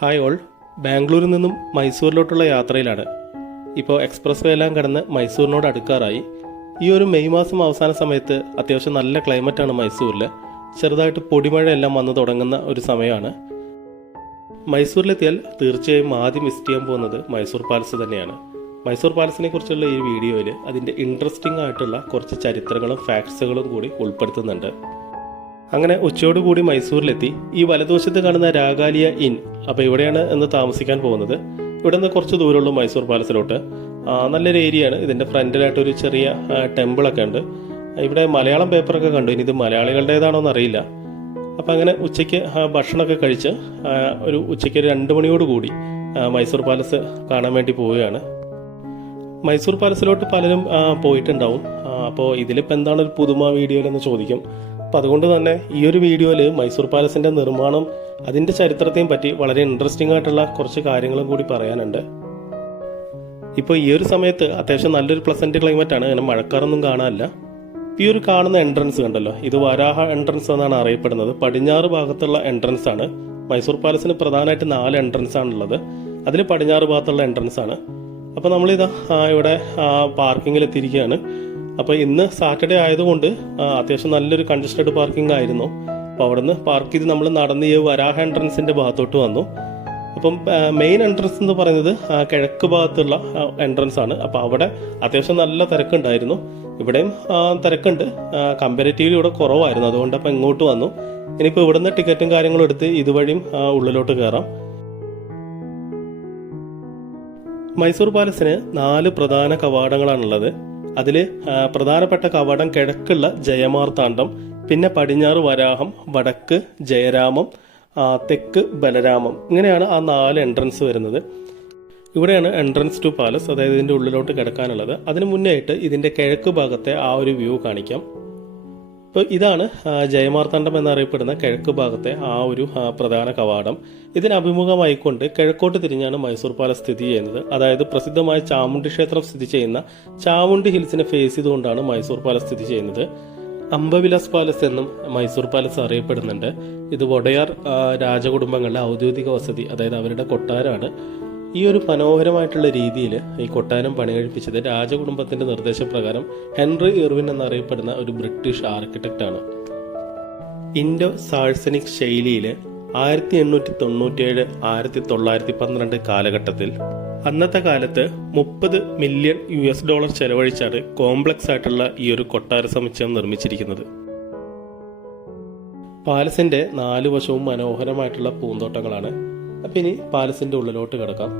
Hi all, ബാംഗ്ലൂരിൽ നിന്നും മൈസൂരിലോട്ടുള്ള യാത്രയിലാണ്. ഇപ്പോൾ എക്സ്പ്രസ് വേ എല്ലാം കടന്ന് മൈസൂരിനോട് അടുക്കാറായി. ഈ ഒരു മെയ് മാസം അവസാന സമയത്ത് അത്യാവശ്യം നല്ല ക്ലൈമറ്റാണ് മൈസൂരിൽ. ചെറുതായിട്ട് പൊടിമഴയെല്ലാം വന്നു തുടങ്ങുന്ന ഒരു സമയമാണ്. മൈസൂരിലെത്തിയാൽ തീർച്ചയായും ആദ്യം വിസിറ്റ് ചെയ്യാൻ പോകുന്നത് മൈസൂർ പാലസ് തന്നെയാണ്. മൈസൂർ പാലസിനെ കുറിച്ചുള്ള ഈ വീഡിയോയിൽ അതിൻ്റെ ഇൻട്രസ്റ്റിംഗ് ആയിട്ടുള്ള കുറച്ച് ചരിത്രങ്ങളും ഫാക്ട്സുകളും കൂടി ഉൾപ്പെടുത്തുന്നുണ്ട്. അങ്ങനെ ഉച്ചയോടുകൂടി മൈസൂരിലെത്തി. ഈ വലതുവശത്ത് കാണുന്ന രാഗാലിയ ഇൻ, അപ്പോൾ ഇവിടെയാണ് ഇന്ന് താമസിക്കാൻ പോകുന്നത്. ഇവിടെ നിന്ന് കുറച്ച് ദൂരമുള്ളൂ മൈസൂർ പാലസിലോട്ട്. നല്ലൊരു ഏരിയയാണ്. ഇതിൻ്റെ ഫ്രണ്ടിലായിട്ട് ഒരു ചെറിയ ടെമ്പിളൊക്കെ ഉണ്ട്. ഇവിടെ മലയാളം പേപ്പറൊക്കെ കണ്ടു. ഇനി ഇത് മലയാളികളുടേതാണോ എന്നറിയില്ല. അപ്പം അങ്ങനെ ഉച്ചയ്ക്ക് ഭക്ഷണമൊക്കെ കഴിച്ച് ഒരു ഉച്ചയ്ക്ക് 2 മണിയോടുകൂടി മൈസൂർ പാലസ് കാണാൻ വേണ്ടി പോവുകയാണ്. മൈസൂർ പാലസിലോട്ട് പലരും പോയിട്ടുണ്ടാവും. അപ്പോൾ ഇതിലിപ്പോൾ എന്താണ് ഒരു പുതുമ വീഡിയോയിലെന്ന് ചോദിക്കും. അപ്പോൾ അതുകൊണ്ട് തന്നെ ഈ ഒരു വീഡിയോയിൽ മൈസൂർ പാലസിൻ്റെ നിർമ്മാണം, അതിൻ്റെ ചരിത്രത്തെയും പറ്റി വളരെ ഇൻട്രസ്റ്റിംഗ് ആയിട്ടുള്ള കുറച്ച് കാര്യങ്ങളും കൂടി പറയാനുണ്ട്. ഇപ്പോൾ ഈ ഒരു സമയത്ത് അത്യാവശ്യം നല്ലൊരു പ്ലസന്റ് ക്ലൈമറ്റ് ആണ്. അങ്ങനെ മഴക്കാറൊന്നും കാണാനില്ല. ഈ ഒരു കാണുന്ന എൻട്രൻസ് കണ്ടല്ലോ, ഇത് വരാഹ എൻട്രൻസ് എന്നാണ് അറിയപ്പെടുന്നത്. പടിഞ്ഞാറ് ഭാഗത്തുള്ള എൻട്രൻസ് ആണ്. മൈസൂർ പാലസിന് പ്രധാനമായിട്ട് 4 എൻട്രൻസ് ആണുള്ളത്. അതിൽ പടിഞ്ഞാറ് ഭാഗത്തുള്ള എൻട്രൻസ് ആണ്. അപ്പോൾ നമ്മളിതാ ഇവിടെ പാർക്കിങ്ങിൽ എത്തിയിരിക്കുകയാണ്. അപ്പോൾ ഇന്ന് സാറ്റർഡേ ആയതുകൊണ്ട് അത്യാവശ്യം നല്ലൊരു കൺജസ്റ്റഡ് പാർക്കിംഗ് ആയിരുന്നു. അപ്പോൾ അവിടെ നിന്ന് പാർക്ക് ചെയ്ത് നമ്മൾ നടന്ന് ഈ വരാഹ എൻട്രൻസിൻ്റെ ഭാഗത്തോട്ട് വന്നു. അപ്പം മെയിൻ എൻട്രൻസ് എന്ന് പറയുന്നത് കിഴക്ക് ഭാഗത്തുള്ള എൻട്രൻസ് ആണ്. അപ്പോൾ അവിടെ അത്യാവശ്യം നല്ല തിരക്കുണ്ടായിരുന്നു. ഇവിടെയും തിരക്കുണ്ട്. കമ്പാരിറ്റീവ്ലി ഇവിടെ കുറവായിരുന്നു. അതുകൊണ്ട് അപ്പോൾ ഇങ്ങോട്ട് വന്നു. ഇനിയിപ്പോൾ ഇവിടുന്ന് ടിക്കറ്റും കാര്യങ്ങളും എടുത്ത് ഇതുവഴിയും ഉള്ളിലോട്ട് കയറാം. മൈസൂർ പാലസിന് 4 പ്രധാന കവാടങ്ങളാണുള്ളത്. അതിൽ പ്രധാനപ്പെട്ട കവാടം കിഴക്കുള്ള ജയമാർത്താണ്ഡം, പിന്നെ പടിഞ്ഞാറ് വരാഹം, വടക്ക് ജയരാമം, തെക്ക് ബലരാമം. ഇങ്ങനെയാണ് ആ 4 എൻട്രൻസ് വരുന്നത്. ഇവിടെയാണ് എൻട്രൻസ് ടു പാലസ്, അതായത് ഇതിൻ്റെ ഉള്ളിലോട്ട് കിടക്കാനുള്ളത്. അതിന് മുന്നേ ആയിട്ട് ഇതിൻ്റെ കിഴക്ക് ഭാഗത്തെ ആ ഒരു വ്യൂ കാണിക്കാം. ഇപ്പോൾ ഇതാണ് ജയമാർത്താണ്ഡം എന്നറിയപ്പെടുന്ന കിഴക്ക് ഭാഗത്തെ ആ ഒരു പ്രധാന കവാടം. ഇതിന് അഭിമുഖമായിക്കൊണ്ട് കിഴക്കോട്ട് തിരിഞ്ഞാണ് മൈസൂർ പാലസ് സ്ഥിതി ചെയ്യുന്നത്. അതായത് പ്രസിദ്ധമായ ചാമുണ്ഡി ക്ഷേത്രം സ്ഥിതി ചെയ്യുന്ന ചാമുണ്ഡി ഹിൽസിനെ ഫേസ് ചെയ്തുകൊണ്ടാണ് മൈസൂർ പാലസ് സ്ഥിതി ചെയ്യുന്നത്. അംബവിലാസ് പാലസ് എന്നും മൈസൂർ പാലസ് അറിയപ്പെടുന്നുണ്ട്. ഇത് വൊഡയാർ രാജകുടുംബങ്ങളുടെ ഔദ്യോഗിക വസതി, അതായത് അവരുടെ കൊട്ടാരമാണ്. ഈ ഒരു മനോഹരമായിട്ടുള്ള രീതിയിൽ ഈ കൊട്ടാരം പണികഴിപ്പിച്ചത് രാജകുടുംബത്തിന്റെ നിർദ്ദേശപ്രകാരം ഹെൻറി ഇർവിൻ എന്നറിയപ്പെടുന്ന ഒരു ബ്രിട്ടീഷ് ആർക്കിടെക്റ്റാണ്. ഇൻഡോ സാഴ്സനിക് ശൈലിയിൽ 1897 1912 കാലഘട്ടത്തിൽ അന്നത്തെ കാലത്ത് $30 മില്യൺ ചെലവഴിച്ചാണ് കോംപ്ലക്സ് ആയിട്ടുള്ള ഈ ഒരു കൊട്ടാര സമുച്ചയം നിർമ്മിച്ചിരിക്കുന്നത്. പാലസിന്റെ 4 വശവും മനോഹരമായിട്ടുള്ള പൂന്തോട്ടങ്ങളാണ്. അപ്പം ഇനി പാലസിന്റെ ഉള്ളിലോട്ട് കിടക്കാം.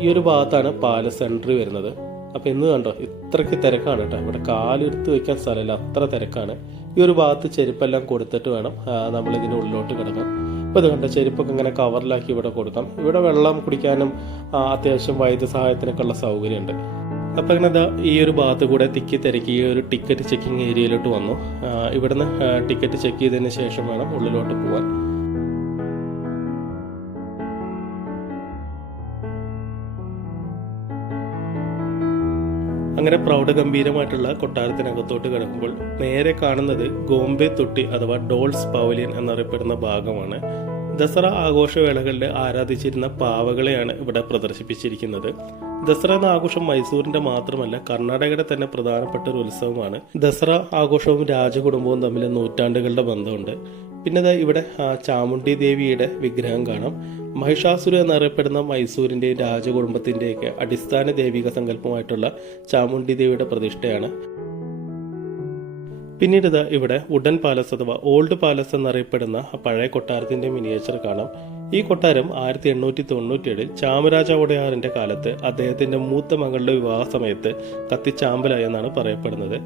ഈ ഒരു ഭാഗത്താണ് പാലസ് എൻട്രി വരുന്നത്. അപ്പം ഇന്ന് കണ്ടോ, ഇത്രയ്ക്ക് തിരക്കാണ് കേട്ടോ. ഇവിടെ കാലെടുത്ത് വെക്കാൻ സ്ഥലമില്ല, അത്ര തിരക്കാണ്. ഈ ഒരു ഭാഗത്ത് ചെരുപ്പെല്ലാം കൊടുത്തിട്ട് വേണം നമ്മൾ ഇതിൻ്റെ ഉള്ളിലോട്ട് കിടക്കാം. അപ്പോൾ ഇത് കണ്ടോ, ചെരുപ്പൊക്കെ ഇങ്ങനെ കവറിലാക്കി ഇവിടെ കൊടുക്കാം. ഇവിടെ വെള്ളം കുടിക്കാനും അത്യാവശ്യം വൈദ്യസഹായത്തിനൊക്കെ ഉള്ള സൗകര്യമുണ്ട്. അപ്പം ഇങ്ങനെ ഈ ഒരു ഭാഗത്ത് കൂടെ തിക്കി തിരക്കി ഈ ഒരു ടിക്കറ്റ് ചെക്കിങ് ഏരിയയിലോട്ട് വന്നു. ഇവിടുന്ന് ടിക്കറ്റ് ചെക്ക് ചെയ്തതിന് ശേഷം വേണം ഉള്ളിലോട്ട് പോകാൻ. അങ്ങനെ പ്രൗഢഗംഭീരമായിട്ടുള്ള കൊട്ടാരത്തിനകത്തോട്ട് കിടക്കുമ്പോൾ നേരെ കാണുന്നത് ഗോംബെ തൊട്ടി അഥവാ ഡോൾസ് പവലിയൻ എന്നറിയപ്പെടുന്ന ഭാഗമാണ്. ദസറ ആഘോഷവേളകളിൽ ആരാധിച്ചിരുന്ന പാവകളെയാണ് ഇവിടെ പ്രദർശിപ്പിച്ചിരിക്കുന്നത്. ദസറ എന്ന ആഘോഷം മൈസൂരിന്റെ മാത്രമല്ല കർണാടകയുടെ തന്നെ പ്രധാനപ്പെട്ട ഒരു ഉത്സവമാണ്. ദസറ ആഘോഷവും രാജകുടുംബവും തമ്മിൽ നൂറ്റാണ്ടുകളുടെ ബന്ധമുണ്ട്. പിന്നെ ഇവിടെ ചാമുണ്ഡി ദേവിയുടെ വിഗ്രഹം കാണാം. മഹിഷാസുര എന്നറിയപ്പെടുന്ന മൈസൂരിന്റെയും രാജകുടുംബത്തിന്റെയൊക്കെ അടിസ്ഥാന ദൈവിക സങ്കല്പമായിട്ടുള്ള ചാമുണ്ഡി ദേവിയുടെ പ്രതിഷ്ഠയാണ്. പിന്നീട് ഇവിടെ വുഡൻ പാലസ് അഥവാ ഓൾഡ് പാലസ് എന്നറിയപ്പെടുന്ന പഴയ കൊട്ടാരത്തിന്റെ മിനിയേച്ചർ കാണാം. ഈ കൊട്ടാരം 1897 ചാമരാജ ഒഡയാറിന്റെ കാലത്ത് അദ്ദേഹത്തിന്റെ മൂത്ത മകളുടെ വിവാഹ സമയത്ത് കത്തിച്ചാമ്പലായി എന്നാണ് പറയപ്പെടുന്നത്.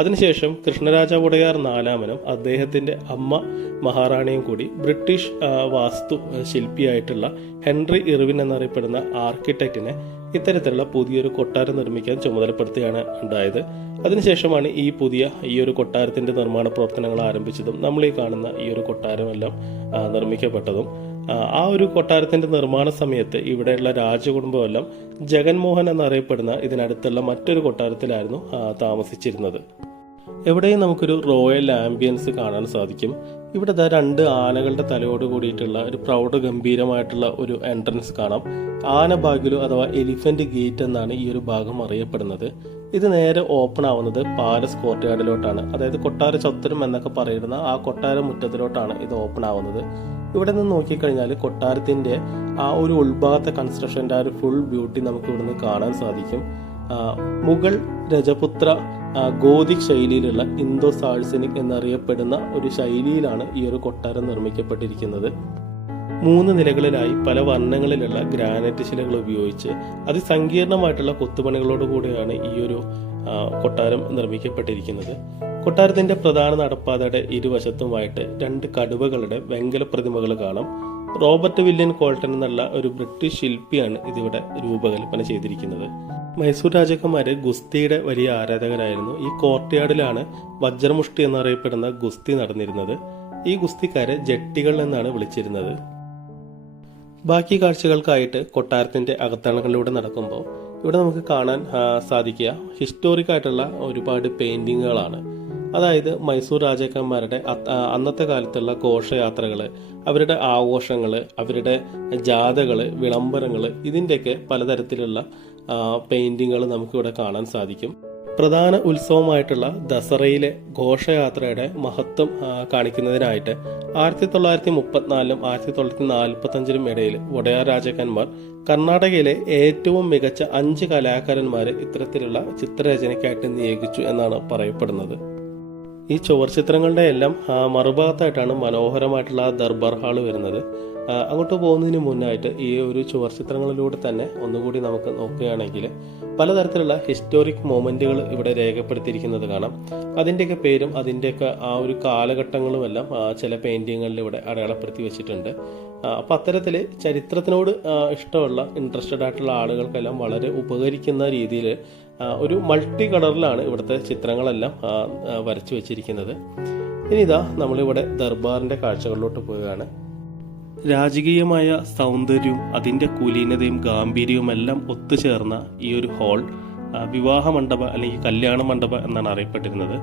അതിനുശേഷം കൃഷ്ണരാജ ഒഡയാർ 4ാമനും അദ്ദേഹത്തിന്റെ അമ്മ മഹാറാണിയും കൂടി ബ്രിട്ടീഷ് വാസ്തു ശില്പിയായിട്ടുള്ള ഹെൻറി ഇർവിൻ എന്നറിയപ്പെടുന്ന ആർക്കിടെക്റ്റിനെ ഇത്തരത്തിലുള്ള പുതിയൊരു കൊട്ടാരം നിർമ്മിക്കാൻ ചുമതലപ്പെടുത്തുകയാണ് ഉണ്ടായത്. അതിനുശേഷമാണ് ഈ ഒരു കൊട്ടാരത്തിന്റെ നിർമ്മാണ പ്രവർത്തനങ്ങൾ ആരംഭിച്ചതും നമ്മൾ ഈ കാണുന്ന ഈ ഒരു കൊട്ടാരമെല്ലാം നിർമ്മിക്കപ്പെട്ടതും. ആ ഒരു കൊട്ടാരത്തിന്റെ നിർമ്മാണ സമയത്ത് ഇവിടെയുള്ള രാജകുടുംബമെല്ലാം ജഗൻമോഹൻ എന്നറിയപ്പെടുന്ന ഇതിനടുത്തുള്ള മറ്റൊരു കൊട്ടാരത്തിലായിരുന്നു താമസിച്ചിരുന്നത്. എവിടെയും നമുക്കൊരു റോയൽ ആംബിയൻസ് കാണാൻ സാധിക്കും. ഇവിടെ ദാ 2 ആനകളുടെ തലയോട് കൂടിയിട്ടുള്ള ഒരു പ്രൗഢഗംഭീരമായിട്ടുള്ള ഒരു എൻട്രൻസ് കാണാം. ആനബാഗിലു അഥവാ എലിഫന്റ് ഗേറ്റ് എന്നാണ് ഈ ഒരു ഭാഗം അറിയപ്പെടുന്നത്. ഇത് നേരെ ഓപ്പൺ ആവുന്നത് പാലസ് കോർട്ട്യാർഡിലോട്ടാണ്. അതായത് കൊട്ടാര ചത്വരം എന്നൊക്കെ പറയുന്ന ആ കൊട്ടാര മുറ്റത്തിലോട്ടാണ് ഇത് ഓപ്പൺ ആവുന്നത്. ഇവിടെ നിന്ന് നോക്കിക്കഴിഞ്ഞാൽ കൊട്ടാരത്തിന്റെ ആ ഒരു ഉൾഭാഗത്തെ കൺസ്ട്രക്ഷൻ്റെ ആ ഒരു ഫുൾ ബ്യൂട്ടി നമുക്ക് ഇവിടുന്ന് കാണാൻ സാധിക്കും. മുഗൾ രജപുത്ര ഗോതിക് ശൈലിയിലുള്ള ഇന്തോ സാൾസനിക് എന്നറിയപ്പെടുന്ന ഒരു ശൈലിയിലാണ് ഈ ഒരു കൊട്ടാരം നിർമ്മിക്കപ്പെട്ടിരിക്കുന്നത്. 3 നിലകളിലായി പല വർണ്ണങ്ങളിലുള്ള ഗ്രാനൈറ്റ് ശിലകൾ ഉപയോഗിച്ച് അതിസങ്കീർണമായിട്ടുള്ള കൊത്തുപണികളോടുകൂടിയാണ് ഈ ഒരു കൊട്ടാരം നിർമ്മിക്കപ്പെട്ടിരിക്കുന്നത്. കൊട്ടാരത്തിന്റെ പ്രധാന നടപ്പാതയുടെ ഇരുവശത്തുമായിട്ട് 2 കടുവകളുടെ വെങ്കല പ്രതിമകൾ കാണാം. റോബർട്ട് വില്യൻ കോൾട്ടൺ എന്നുള്ള ഒരു ബ്രിട്ടീഷ് ശില്പിയാണ് ഇതിവിടെ രൂപകൽപ്പന ചെയ്തിരിക്കുന്നത്. മൈസൂർ രാജാക്കന്മാര് ഗുസ്തിയുടെ വലിയ ആരാധകരായിരുന്നു. ഈ കോർട്ട്യാർഡിലാണ് വജ്രമുഷ്ടി എന്നറിയപ്പെടുന്ന ഗുസ്തി നടന്നിരുന്നത്. ഈ ഗുസ്തിക്കാരെ ജട്ടികൾ എന്നാണ് വിളിച്ചിരുന്നത്. ബാക്കി കാഴ്ചകൾക്കായിട്ട് കൊട്ടാരത്തിന്റെ അകത്തളങ്ങളിലൂടെ നടക്കുമ്പോൾ ഇവിടെ നമുക്ക് കാണാൻ സാധിക്കുക ഹിസ്റ്റോറിക് ആയിട്ടുള്ള ഒരുപാട് പെയിന്റിങ്ങുകളാണ്. അതായത് മൈസൂർ രാജാക്കന്മാരുടെ അന്നത്തെ കാലത്തുള്ള ഘോഷയാത്രകള്, അവരുടെ ആഘോഷങ്ങള്, അവരുടെ ജാഥകള്, വിളംബരങ്ങള്, ഇതിൻ്റെയൊക്കെ പലതരത്തിലുള്ള പെയിന്റിങ്ങുകൾ നമുക്കിവിടെ കാണാൻ സാധിക്കും. പ്രധാന ഉത്സവമായിട്ടുള്ള ദസറയിലെ ഘോഷയാത്രയുടെ മഹത്വം കാണിക്കുന്നതിനായിട്ട് 1934 1945 ഇടയിൽ വൊഡയാർ രാജാക്കന്മാർ കർണാടകയിലെ ഏറ്റവും മികച്ച 5 കലാകാരന്മാരെ ഇത്തരത്തിലുള്ള ചിത്രരചനയ്ക്കായിട്ട് നിയോഗിച്ചു എന്നാണ് പറയപ്പെടുന്നത്. ഈ ചുവർ ചിത്രങ്ങളുടെ എല്ലാം മറുഭാഗത്തായിട്ടാണ് മനോഹരമായിട്ടുള്ള ദർബാർ ഹാള് വരുന്നത്. അങ്ങോട്ട് പോകുന്നതിന് മുന്നായിട്ട് ഈ ഒരു ചുവർ ചിത്രങ്ങളിലൂടെ തന്നെ ഒന്നുകൂടി നമുക്ക് നോക്കുകയാണെങ്കിൽ പലതരത്തിലുള്ള ഹിസ്റ്റോറിക് മൊമെന്റുകൾ ഇവിടെ രേഖപ്പെടുത്തിയിരിക്കുന്നത് കാണാം. അതിൻ്റെയൊക്കെ പേരും അതിൻ്റെയൊക്കെ ആ ഒരു കാലഘട്ടങ്ങളുമെല്ലാം ചില പെയിന്റിങ്ങുകളിൽ ഇവിടെ അടയാളപ്പെടുത്തി വെച്ചിട്ടുണ്ട്. അപ്പം അത്തരത്തിൽ ചരിത്രത്തിനോട് ഇഷ്ടമുള്ള ഇൻട്രസ്റ്റഡ് ആയിട്ടുള്ള ആളുകൾക്കെല്ലാം വളരെ ഉപകരിക്കുന്ന രീതിയിൽ ഒരു മൾട്ടി കളറിലാണ് ഇവിടുത്തെ ചിത്രങ്ങളെല്ലാം വരച്ചു വെച്ചിരിക്കുന്നത്. ഇനി ഇതാ നമ്മളിവിടെ ദർബാറിന്റെ കാഴ്ചകളിലോട്ട് പോവുകയാണ്. രാജകീയമായ സൗന്ദര്യവും അതിൻ്റെ കുലീനതയും ഗാംഭീര്യവും എല്ലാം ഒത്തുചേർന്ന ഈ ഒരു ഹാൾ വിവാഹ മണ്ഡപ അല്ലെങ്കിൽ കല്യാണ മണ്ഡപ എന്നാണ് അറിയപ്പെട്ടിരുന്നത്.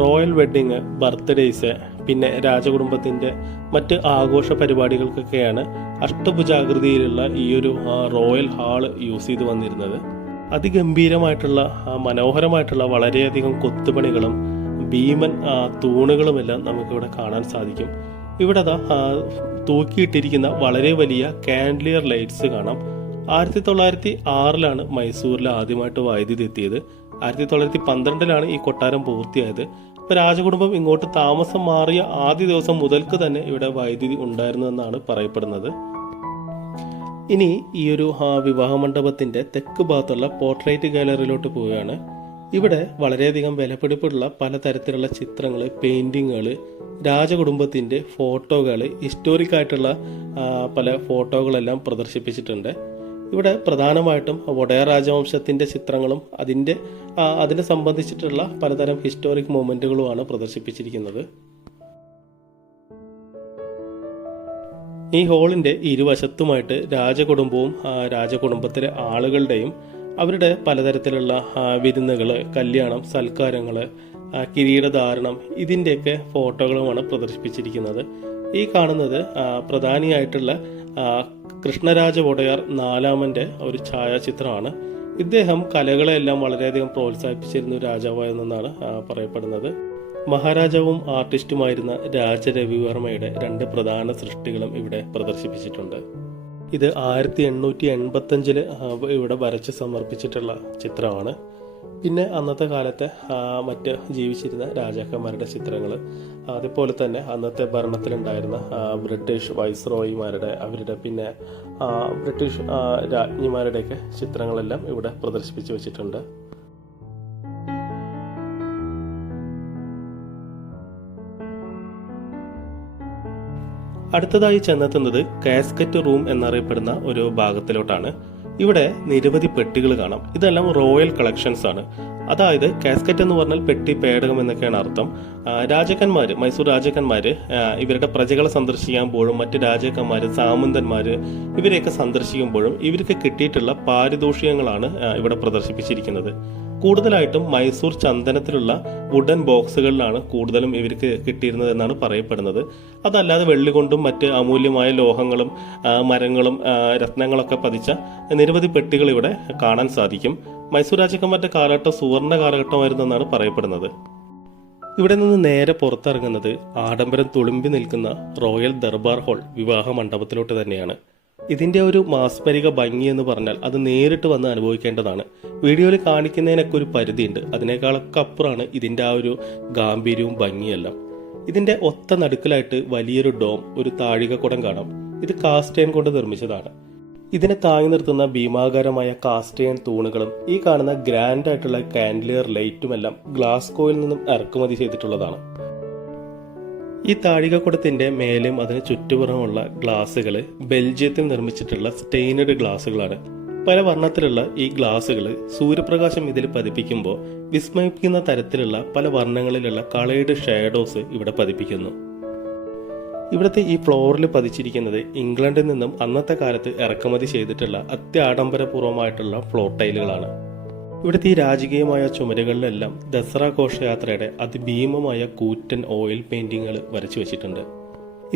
റോയൽ വെഡ്ഡിങ്, ബർത്ത്ഡേയ്സ്, പിന്നെ രാജകുടുംബത്തിന്റെ മറ്റ് ആഘോഷ പരിപാടികൾക്കൊക്കെയാണ് അഷ്ടഭുജാകൃതിയിലുള്ള ഈ ഒരു റോയൽ ഹാള് യൂസ് ചെയ്ത് വന്നിരുന്നത്. അതിഗംഭീരമായിട്ടുള്ള മനോഹരമായിട്ടുള്ള വളരെയധികം കൊത്തുപണികളും ഭീമൻ തൂണുകളുമെല്ലാം നമുക്കിവിടെ കാണാൻ സാധിക്കും. ഇവിടെ തൂക്കിയിട്ടിരിക്കുന്ന വളരെ വലിയ കാൻഡിലിയർ ലൈറ്റ്സ് കാണാം. 1906 മൈസൂരിൽ ആദ്യമായിട്ട് വൈദ്യുതി എത്തിയത്. 1912 ഈ കൊട്ടാരം പൂർത്തിയായത്. ഇപ്പൊ രാജകുടുംബം ഇങ്ങോട്ട് താമസം മാറിയ ആദ്യ ദിവസം മുതൽക്ക് തന്നെ ഇവിടെ വൈദ്യുതി ഉണ്ടായിരുന്നു എന്നാണ് പറയപ്പെടുന്നത്. ഇനി ഈ ഒരു വിവാഹ മണ്ഡപത്തിന്റെ തെക്ക് ഭാഗത്തുള്ള പോർട്രേറ്റ് ഗാലറിയിലോട്ട് പോവുകയാണ്. ഇവിടെ വളരെയധികം വിലപിടിപ്പുള്ള പലതരത്തിലുള്ള ചിത്രങ്ങൾ, പെയിന്റിങ്ങുകൾ, രാജകുടുംബത്തിന്റെ ഫോട്ടോകൾ, ഹിസ്റ്റോറിക് ആയിട്ടുള്ള പല ഫോട്ടോകളെല്ലാം പ്രദർശിപ്പിച്ചിട്ടുണ്ട്. ഇവിടെ പ്രധാനമായിട്ടും വൊഡയാർ രാജവംശത്തിന്റെ ചിത്രങ്ങളും അതിനെ സംബന്ധിച്ചിട്ടുള്ള പലതരം ഹിസ്റ്റോറിക് മൊമെന്റുകളുമാണ് പ്രദർശിപ്പിച്ചിരിക്കുന്നത്. ഈ ഹാളിന്റെ ഇരുവശത്തുമായിട്ട് രാജകുടുംബവും രാജകുടുംബത്തിലെ ആളുകളുടെയും അവരുടെ പലതരത്തിലുള്ള വിരുന്നുകള്, കല്യാണം, സൽക്കാരങ്ങള്, കിരീടധാരണം, ഇതിൻ്റെയൊക്കെ ഫോട്ടോകളുമാണ് പ്രദർശിപ്പിച്ചിരിക്കുന്നത്. ഈ കാണുന്നത് പ്രധാനിയായിട്ടുള്ള കൃഷ്ണരാജ വൊഡയാർ 4ാമൻ്റെ ഒരു ഛായാചിത്രമാണ്. ഇദ്ദേഹം കലകളെല്ലാം വളരെയധികം പ്രോത്സാഹിപ്പിച്ചിരുന്ന ഒരു രാജാവായെന്നാണ് പറയപ്പെടുന്നത്. മഹാരാജാവും ആർട്ടിസ്റ്റുമായിരുന്ന രാജരവിവർമ്മയുടെ 2 പ്രധാന സൃഷ്ടികളും ഇവിടെ പ്രദർശിപ്പിച്ചിട്ടുണ്ട്. ഇത് 1885 ഇവിടെ വരച്ച് സമർപ്പിച്ചിട്ടുള്ള ചിത്രമാണ്. പിന്നെ അന്നത്തെ കാലത്തെ മറ്റ് ജീവിച്ചിരുന്ന രാജാക്കന്മാരുടെ ചിത്രങ്ങൾ, അതേപോലെ തന്നെ അന്നത്തെ ഭരണത്തിലുണ്ടായിരുന്ന ബ്രിട്ടീഷ് വൈസ്രോയിമാരുടെ, അവരുടെ പിന്നെ ബ്രിട്ടീഷ് രാജ്ഞിമാരുടെയൊക്കെ ചിത്രങ്ങളെല്ലാം ഇവിടെ പ്രദർശിപ്പിച്ചു വെച്ചിട്ടുണ്ട്. അടുത്തതായി ചെന്നെത്തുന്നത് കാസ്കറ്റ് റൂം എന്നറിയപ്പെടുന്ന ഒരു ഭാഗത്തിലോട്ടാണ്. ഇവിടെ നിരവധി പെട്ടികൾ കാണാം. ഇതെല്ലാം റോയൽ കളക്ഷൻസ് ആണ്. അതായത് കാസ്കറ്റ് എന്ന് പറഞ്ഞാൽ പെട്ടി, പേടകം എന്നൊക്കെയാണ് അർത്ഥം. രാജാക്കന്മാര്, മൈസൂർ രാജാക്കന്മാര് ഇവരുടെ പ്രജകളെ സന്ദർശിക്കുമ്പോഴും മറ്റ് രാജാക്കന്മാര്, സാമന്തന്മാര് ഇവരെയൊക്കെ സന്ദർശിക്കുമ്പോഴും ഇവർക്ക് കിട്ടിയിട്ടുള്ള പാരിതോഷികങ്ങളാണ് ഇവിടെ പ്രദർശിപ്പിച്ചിരിക്കുന്നത്. കൂടുതലായിട്ടും മൈസൂർ ചന്ദനത്തിലുള്ള വുഡൻ ബോക്സുകളിലാണ് കൂടുതലും ഇവർക്ക് കിട്ടിയിരുന്നത് എന്നാണ് പറയപ്പെടുന്നത്. അതല്ലാതെ വെള്ളി കൊണ്ടും മറ്റ് അമൂല്യമായ ലോഹങ്ങളും മരങ്ങളും രത്നങ്ങളൊക്കെ പതിച്ച നിരവധി പെട്ടികൾ ഇവിടെ കാണാൻ സാധിക്കും. മൈസൂർ രാജാക്കന്മാരുടെ കാലഘട്ടം സുവർണ കാലഘട്ടമായിരുന്നെന്നാണ് പറയപ്പെടുന്നത്. ഇവിടെ നിന്ന് നേരെ പുറത്തിറങ്ങുന്നത് ആഡംബരം തുളുമ്പി നിൽക്കുന്ന റോയൽ ദർബാർ ഹാൾ വിവാഹ മണ്ഡപത്തിലോട്ട് തന്നെയാണ്. ഇതിന്റെ ഒരു മാസ്മരിക ഭംഗി എന്ന് പറഞ്ഞാൽ അത് നേരിട്ട് വന്ന് അനുഭവിക്കേണ്ടതാണ്. വീഡിയോയിൽ കാണിക്കുന്നതിനൊക്കെ ഒരു പരിധിയുണ്ട്. അതിനേക്കാളൊക്കെ അപ്പുറമാണ് ഇതിന്റെ ആ ഒരു ഗാംഭീര്യവും ഭംഗിയെല്ലാം. ഇതിന്റെ ഒത്ത നടുക്കിലായിട്ട് വലിയൊരു ഡോം, ഒരു താഴികക്കുടം കാണാം. ഇത് കാസ്റ്റൈൻ കൊണ്ട് നിർമ്മിച്ചതാണ്. ഇതിനെ താങ്ങി നിർത്തുന്ന ഭീമാകാരമായ കാസ്റ്റൈൻ തൂണുകളും ഈ കാണുന്ന ഗ്രാൻഡ് ആയിട്ടുള്ള കാൻഡിലിയർ ലൈറ്റുമെല്ലാം ഗ്ലാസ്കോയിൽ നിന്നും ഇറക്കുമതി ചെയ്തിട്ടുള്ളതാണ്. ഈ താഴികക്കുടത്തിന്റെ മേലും അതിന് ചുറ്റുപുറമുള്ള ഗ്ലാസുകൾ ബെൽജിയത്തിൽ നിർമ്മിച്ചിട്ടുള്ള സ്റ്റെയിനഡ് ഗ്ലാസുകളാണ്. പല വർണ്ണത്തിലുള്ള ഈ ഗ്ലാസുകൾ സൂര്യപ്രകാശം ഇതിൽ പതിപ്പിക്കുമ്പോൾ വിസ്മയിപ്പിക്കുന്ന തരത്തിലുള്ള പല വർണ്ണങ്ങളിലുള്ള കളേർഡ് ഷാഡോസ് ഇവിടെ പതിപ്പിക്കുന്നു. ഇവിടുത്തെ ഈ ഫ്ലോറിൽ പതിച്ചിരിക്കുന്നത് ഇംഗ്ലണ്ടിൽ നിന്നും അന്നത്തെ കാലത്ത് ഇറക്കുമതി ചെയ്തിട്ടുള്ള അത്യാഡംബരപൂർവ്വമായിട്ടുള്ള ഫ്ലോർ ടൈലുകളാണ്. ഇവിടുത്തെ ഈ രാജകീയമായ ചുമരുകളിലെല്ലാം ദസറ ഘോഷയാത്രയുടെ അതിഭീമമായ കൂറ്റൻ ഓയിൽ പെയിന്റിങ്ങുകൾ വരച്ചു വെച്ചിട്ടുണ്ട്.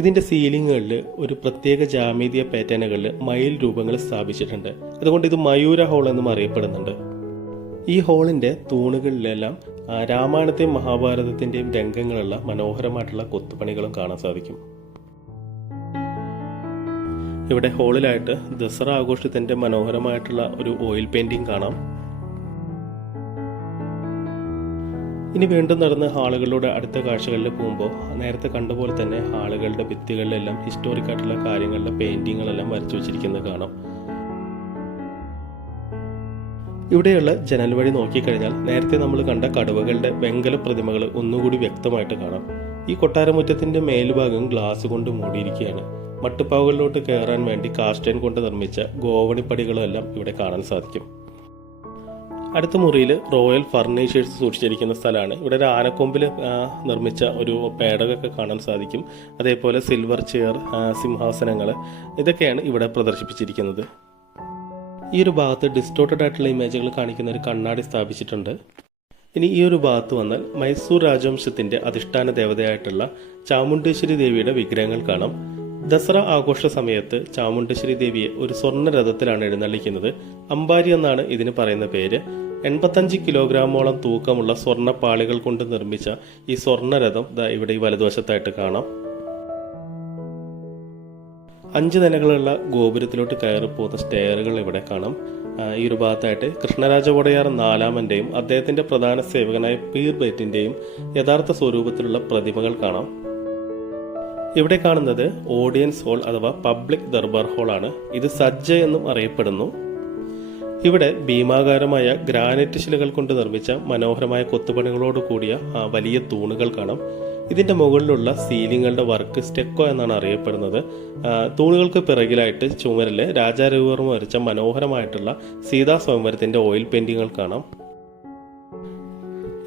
ഇതിന്റെ സീലിങ്ങുകളിൽ ഒരു പ്രത്യേക ജാമീതീയ പാറ്റേണുകളിൽ മയിൽ രൂപങ്ങൾ സ്ഥാപിച്ചിട്ടുണ്ട്. അതുകൊണ്ട് ഇത് മയൂര ഹോൾ എന്നും അറിയപ്പെടുന്നുണ്ട്. ഈ ഹോളിന്റെ തൂണുകളിലെല്ലാം രാമായണത്തെയും മഹാഭാരതത്തിന്റെയും രംഗങ്ങളുള്ള മനോഹരമായിട്ടുള്ള കൊത്തുപണികളും കാണാൻ സാധിക്കും. ഇവിടെ ഹോളിലായിട്ട് ദസറ ആഘോഷത്തിന്റെ മനോഹരമായിട്ടുള്ള ഒരു ഓയിൽ പെയിന്റിംഗ് കാണാം. ഇനി വീണ്ടും നടന്ന് ഹാളുകളുടെ അടുത്ത കാഴ്ചകളിൽ പോകുമ്പോൾ നേരത്തെ കണ്ടുപോലെ തന്നെ ഹാളുകളുടെ ഭിത്തികളിലെല്ലാം ഹിസ്റ്റോറിക് ആയിട്ടുള്ള കാര്യങ്ങളുടെ പെയിന്റിങ്ങുകളെല്ലാം വരച്ചു വെച്ചിരിക്കുന്നത് കാണാം. ഇവിടെയുള്ള ജനൽ വഴി നോക്കിക്കഴിഞ്ഞാൽ നേരത്തെ നമ്മൾ കണ്ട കടുവകളുടെ വെങ്കല പ്രതിമകൾ ഒന്നുകൂടി വ്യക്തമായിട്ട് കാണാം. ഈ കൊട്ടാരമുറ്റത്തിന്റെ മേൽഭാഗം ഗ്ലാസ് കൊണ്ട് മൂടിയിരിക്കുകയാണ്. മട്ടുപ്പാവുകളിലോട്ട് കയറാൻ വേണ്ടി കാസ്റ്റൈൻ കൊണ്ട് നിർമ്മിച്ച ഗോവണിപ്പടികളെല്ലാം ഇവിടെ കാണാൻ സാധിക്കും. അടുത്ത മുറിയിൽ റോയൽ ഫർണിച്ചേഴ്സ് സൂക്ഷിച്ചിരിക്കുന്ന സ്ഥലമാണ്. ഇവിടെ ഒരു ആനക്കൊമ്പിൽ നിർമ്മിച്ച ഒരു പേടകമൊക്കെ കാണാൻ സാധിക്കും. അതേപോലെ സിൽവർ ചെയർ, സിംഹാസനങ്ങൾ, ഇതൊക്കെയാണ് ഇവിടെ പ്രദർശിപ്പിച്ചിരിക്കുന്നത്. ഈ ഒരു ഭാഗത്ത് ഡിസ്റ്റോർട്ടഡ് ആയിട്ടുള്ള ഇമേജുകൾ കാണിക്കുന്ന ഒരു കണ്ണാടി സ്ഥാപിച്ചിട്ടുണ്ട്. ഇനി ഈ ഒരു ഭാഗത്ത് വന്നാൽ മൈസൂർ രാജവംശത്തിന്റെ അധിഷ്ഠാന ദേവതയായിട്ടുള്ള ചാമുണ്ടേശ്വരി ദേവിയുടെ വിഗ്രഹങ്ങൾ കാണാം. ദസറ ആഘോഷ സമയത്ത് ചാമുണ്ടേശ്വരി ദേവിയെ ഒരു സ്വർണ്ണ രഥത്തിലാണ് എഴുന്നള്ളിക്കുന്നത്. അമ്പാരി എന്നാണ് ഇതിന് പറയുന്ന പേര്. 85 കിലോഗ്രാമോളം തൂക്കമുള്ള സ്വർണ്ണ പാളികൾ കൊണ്ട് നിർമ്മിച്ച ഈ സ്വർണ്ണ രഥം ഇവിടെ ഈ വലതുവശത്തായിട്ട് കാണാം. 5 നിലകളുള്ള ഗോപുരത്തിലോട്ട് കയറി പോകുന്ന സ്റ്റെയറുകൾ ഇവിടെ കാണാം. ഈ ഒരു ഭാഗത്തായിട്ട് കൃഷ്ണരാജ വോഡയാർ നാലാമന്റെയും അദ്ദേഹത്തിന്റെ പ്രധാന സേവകനായ പീർ ബൈറ്റിന്റെയും യഥാർത്ഥ സ്വരൂപത്തിലുള്ള പ്രതിമകൾ കാണാം. ഇവിടെ കാണുന്നത് ഓഡിയൻസ് ഹാൾ അഥവാ പബ്ലിക് ദർബാർ ഹാൾ ആണ്. ഇത് സജ്ജ എന്നും അറിയപ്പെടുന്നു. ഇവിടെ ഭീമാകാരമായ ഗ്രാനൈറ്റ് ശിലകൾ കൊണ്ട് നിർമ്മിച്ച മനോഹരമായ കൊത്തുപണികളോട് കൂടിയ വലിയ തൂണുകൾ കാണാം. ഇതിന്റെ മുകളിലുള്ള സീലിങ്ങുകളുടെ വർക്ക് സ്റ്റെക്കോ എന്നാണ് അറിയപ്പെടുന്നത്. തൂണുകൾക്ക് പിറകിലായിട്ട് ചുമരില് രാജാ രവിവർമ്മ വരച്ച മനോഹരമായിട്ടുള്ള സീതാ സ്വയംവരത്തിന്റെ ഓയിൽ പെയിന്റിങ്ങുകൾ കാണാം.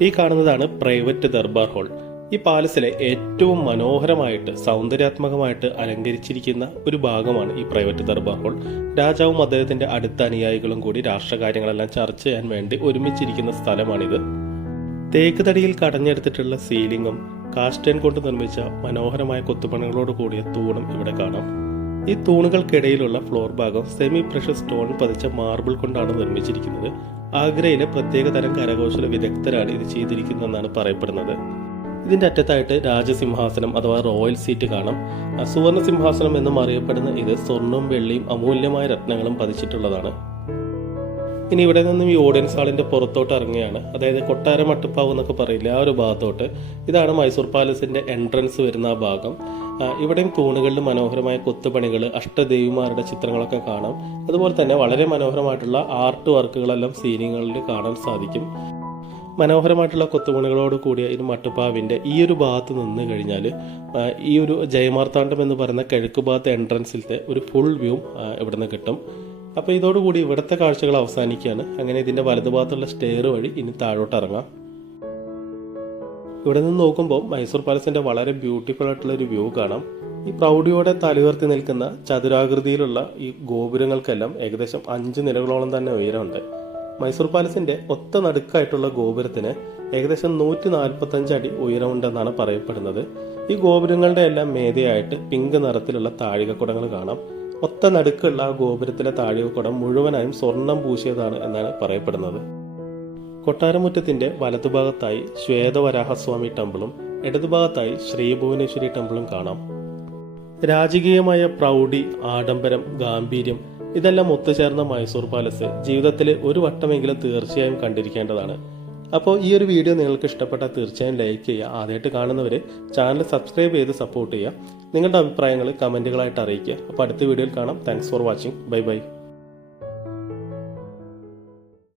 ഈ കാണുന്നതാണ് പ്രൈവറ്റ് ദർബാർ ഹാൾ. ഈ പാലസിലെ ഏറ്റവും മനോഹരമായിട്ട് സൗന്ദര്യാത്മകമായിട്ട് അലങ്കരിച്ചിരിക്കുന്ന ഒരു ഭാഗമാണ് ഈ പ്രൈവറ്റ് ദർബാർ ഹാൾ. രാജാവും അദ്ദേഹത്തിന്റെ അടുത്ത അനുയായികളും കൂടി രാഷ്ട്രകാര്യങ്ങളെല്ലാം ചർച്ച ചെയ്യാൻ വേണ്ടി ഒരുമിച്ചിരിക്കുന്ന സ്ഥലമാണിത്. തേക്ക് തടിയിൽ കടഞ്ഞെടുത്തിട്ടുള്ള സീലിംഗും കാസ്റ്റൈൻ കൊണ്ട് നിർമ്മിച്ച മനോഹരമായ കൊത്തുപണികളോട് കൂടിയ തൂണും ഇവിടെ കാണാം. ഈ തൂണുകൾക്കിടയിലുള്ള ഫ്ലോർ ഭാഗം സെമി പ്രഷ്യസ് സ്റ്റോൺ പതിച്ച മാർബിൾ കൊണ്ടാണ് നിർമ്മിച്ചിരിക്കുന്നത്. ആഗ്രയിലെ പ്രത്യേക തരം കരകൗശല വിദഗ്ധരാണ് ഇത് ചെയ്തിരിക്കുന്നതെന്നാണ് പറയപ്പെടുന്നത്. ഇതിന്റെ അറ്റത്തായിട്ട് രാജസിംഹാസനം അഥവാ റോയൽ സീറ്റ് കാണാം. സുവർണ സിംഹാസനം എന്നും അറിയപ്പെടുന്ന ഇത് സ്വർണവും വെള്ളിയും അമൂല്യമായ രത്നങ്ങളും പതിച്ചിട്ടുള്ളതാണ്. ഇനി ഇവിടെ നിന്നും ഈ ഓഡിയൻസ് ഹാളിന്റെ പുറത്തോട്ട് ഇറങ്ങിയാണ്, അതായത് കൊട്ടാര മട്ടുപ്പാവ് എന്നൊക്കെ പറയില്ല, ആ ഒരു ഭാഗത്തോട്ട്. ഇതാണ് മൈസൂർ പാലസിന്റെ എൻട്രൻസ് വരുന്ന ആ ഭാഗം. ഇവിടെയും തൂണുകളിൽ മനോഹരമായ കൊത്തുപണികൾ, അഷ്ടദേവിമാരുടെ ചിത്രങ്ങളൊക്കെ കാണാം. അതുപോലെ തന്നെ വളരെ മനോഹരമായിട്ടുള്ള ആർട്ട് വർക്കുകളെല്ലാം സീലിങ്ങുകളിൽ കാണാൻ സാധിക്കും. മനോഹരമായിട്ടുള്ള കൊത്തുപണികളോട് കൂടിയ ഈ മട്ടുപ്പാവിന്റെ ഈ ഒരു ഭാഗത്ത് നിന്ന് കഴിഞ്ഞാൽ ഈ ഒരു ജയമാർത്താണ്ഡം എന്ന് പറയുന്ന കിഴക്ക് ഭാഗത്തെ എൻട്രൻസിലത്തെ ഒരു ഫുൾ വ്യൂ ഇവിടുന്ന് കിട്ടും. അപ്പോൾ ഇതോടുകൂടി ഇവിടുത്തെ കാഴ്ചകൾ അവസാനിക്കുകയാണ്. അങ്ങനെ ഇതിന്റെ വലതുഭാഗത്തുള്ള സ്റ്റെയർ വഴി ഇനി താഴോട്ട് ഇറങ്ങാം. ഇവിടെ നിന്ന് നോക്കുമ്പോൾ മൈസൂർ പാലസിന്റെ വളരെ ബ്യൂട്ടിഫുൾ ആയിട്ടുള്ള ഒരു വ്യൂ കാണാം. ഈ പ്രൗഢിയോടെ തലയുയർത്തി നിൽക്കുന്ന ചതുരാകൃതിയിലുള്ള ഈ ഗോപുരങ്ങൾക്കെല്ലാം ഏകദേശം 5 നിലകളോളം തന്നെ ഉയരമുണ്ട്. മൈസൂർ പാലസിന്റെ ഒത്ത നടുക്കായിട്ടുള്ള ഗോപുരത്തിന് ഏകദേശം 145 അടി ഉയരമുണ്ടെന്നാണ് പറയപ്പെടുന്നത്. ഈ ഗോപുരങ്ങളുടെ എല്ലാം മേതയായിട്ട് പിങ്ക് നിറത്തിലുള്ള താഴികക്കുടങ്ങൾ കാണാം. ഒത്ത നടുക്കുള്ള ആ ഗോപുരത്തിലെ താഴികക്കുടം മുഴുവനായും സ്വർണം പൂശിയതാണ് എന്നാണ് പറയപ്പെടുന്നത്. കൊട്ടാരമുറ്റത്തിന്റെ വലതുഭാഗത്തായി ശ്വേതവരാഹസ്വാമി ടെമ്പിളും ഇടതുഭാഗത്തായി ശ്രീഭുവനേശ്വരി ടെമ്പിളും കാണാം. രാജകീയമായ പ്രൗഢി, ആഡംബരം, ഗാംഭീര്യം ഇതെല്ലാം ഒത്തുചേർന്ന മൈസൂർ പാലസ് ജീവിതത്തിൽ ഒരു വട്ടമെങ്കിലും തീർച്ചയായും കണ്ടിരിക്കേണ്ടതാണ്. അപ്പോൾ ഈ ഒരു വീഡിയോ നിങ്ങൾക്ക് ഇഷ്ടപ്പെട്ടാൽ തീർച്ചയായും ലൈക്ക് ചെയ്യുക. ആദ്യമായിട്ട് കാണുന്നവർ ചാനൽ സബ്സ്ക്രൈബ് ചെയ്ത് സപ്പോർട്ട് ചെയ്യുക. നിങ്ങളുടെ അഭിപ്രായങ്ങൾ കമൻറ്റുകളായിട്ട് അറിയിക്കുക. അപ്പോൾ അടുത്ത വീഡിയോയിൽ കാണാം. Thanks for watching. Bye bye.